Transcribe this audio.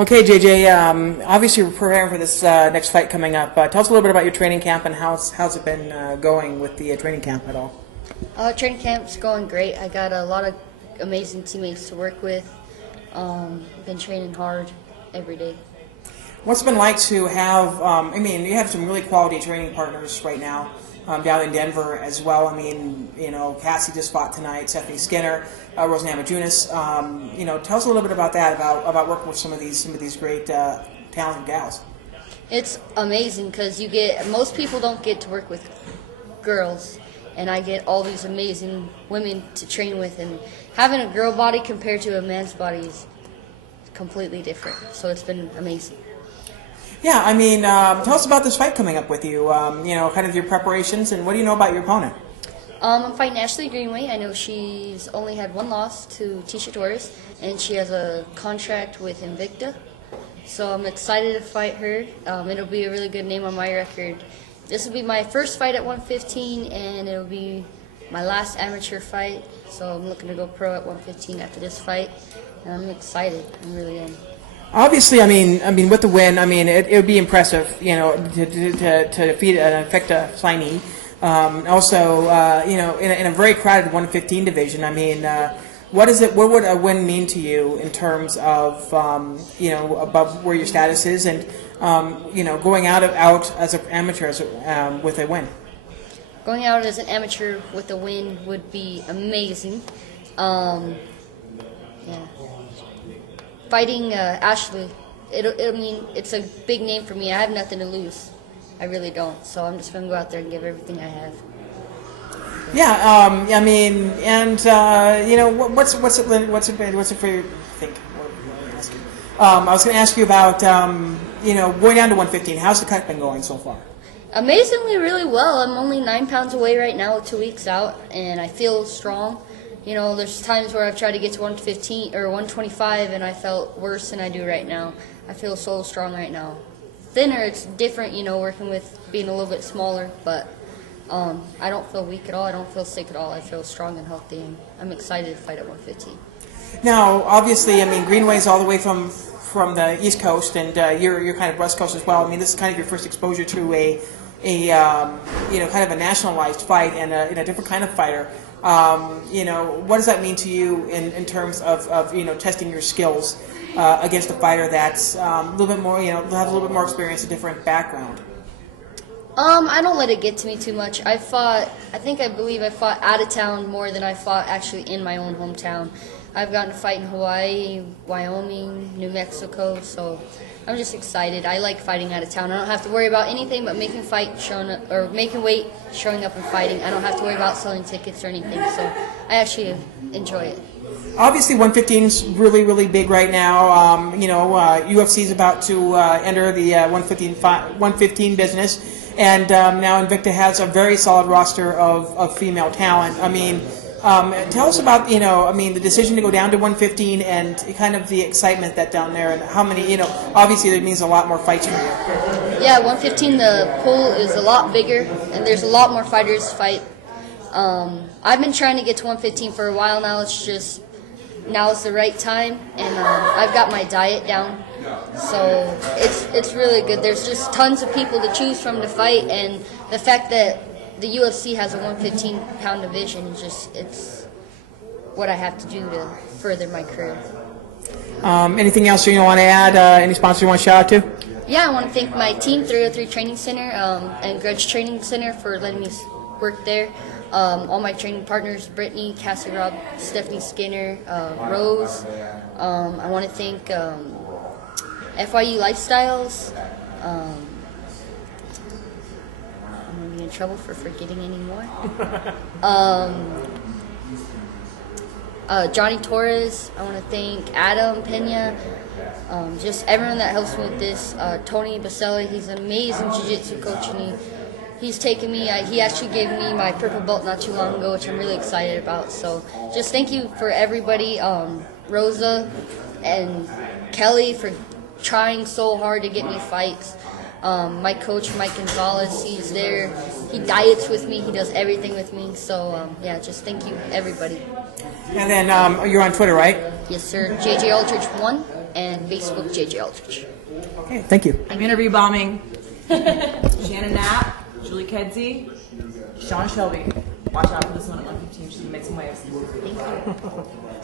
Okay, JJ, obviously you're preparing for this next fight coming up. Tell us a little bit about your training camp and how's it been going with the training camp at all? Training camp's going great. I got a lot of amazing teammates to work with. Been training hard every day. What's it been like to have, you have some really quality training partners right now down in Denver as well. I mean, Cassie just fought tonight, Stephanie Skinner, Rosanna Junis. Tell us a little bit about that, about working with some of these great talented gals. It's amazing because most people don't get to work with girls, and I get all these amazing women to train with, and having a girl body compared to a man's body is completely different. So it's been amazing. Yeah, tell us about this fight coming up with you. Kind of your preparations, and what do you know about your opponent? I'm fighting Ashley Greenway. I know she's only had one loss to Tisha Torres, and she has a contract with Invicta. So I'm excited to fight her. It'll be a really good name on my record. This will be my first fight at 115, and it'll be my last amateur fight. So I'm looking to go pro at 115 after this fight, and I'm excited. I really am. Obviously, with the win, it would be impressive, to defeat an Invicta signee. Also, in a very crowded 115 division. What would a win mean to you in terms of, above where your status is, and going out as an amateur with a win? Going out as an amateur with a win would be amazing. Fighting Ashley, it's a big name for me. I have nothing to lose. I really don't. So I'm just going to go out there and give everything I have. Yeah, what's it for you? I was going to ask you about going down to 115. How's the cut been going so far? Amazingly, really well. I'm only 9 pounds away right now, 2 weeks out, and I feel strong. There's times where I've tried to get to 115 or 125, and I felt worse than I do right now. I feel so strong right now. Thinner, it's different, working with being a little bit smaller, but I don't feel weak at all. I don't feel sick at all. I feel strong and healthy, and I'm excited to fight at 115. Now, obviously, Greenway's all the way from the East Coast, and you're kind of West Coast as well. This is kind of your first exposure to a kind of a nationalized fight and a different kind of fighter. What does that mean to you in terms of testing your skills against a fighter that's a little bit more, has a little bit more experience, a different background? I don't let it get to me too much. I believe I fought out of town more than I fought actually in my own hometown. I've gotten to fight in Hawaii, Wyoming, New Mexico, so I'm just excited. I like fighting out of town. I don't have to worry about anything but making weight, showing up and fighting. I don't have to worry about selling tickets or anything, so I actually enjoy it. Obviously, 115 is really, really big right now. UFC is about to enter the 115 business, and now Invicta has a very solid roster of female talent. Tell us about the decision to go down to 115 and kind of the excitement that down there, and how many obviously it means a lot more fights for you. Yeah, 115 the pool is a lot bigger and there's a lot more fighters to fight. I've been trying to get to 115 for a while now. Now is the right time, and I've got my diet down, so it's really good. There's just tons of people to choose from to fight, and the fact that the UFC has a 115-pound division, it's what I have to do to further my career. Anything else you want to add? Any sponsors you want to shout out to? Yeah, I want to thank my team, 303 Training Center and Grudge Training Center, for letting me work there. All my training partners, Brittany, Cassie Robb, Stephanie Skinner, Rose. I want to thank FYU Lifestyles. I'm going to be in trouble for forgetting any more. Johnny Torres. I want to thank Adam Pena. Just everyone that helps me with this. Tony Baselli, he's an amazing jiu-jitsu coach, and he's taken me. He actually gave me my purple belt not too long ago, which I'm really excited about. So just thank you for everybody. Rosa and Kelly for trying so hard to get me fights. My coach, Mike Gonzalez, he's there. He diets with me. He does everything with me. So, just thank you, everybody. And then you're on Twitter, right? Yes, sir. JJ Aldrich 1. and Facebook JJ Aldrich. Okay, thank you. I'm interview bombing Shannon Knapp, Julie Kedzie, Shauna Shelby. Watch out for this one at 1:15. She's gonna make some waves. Thank you.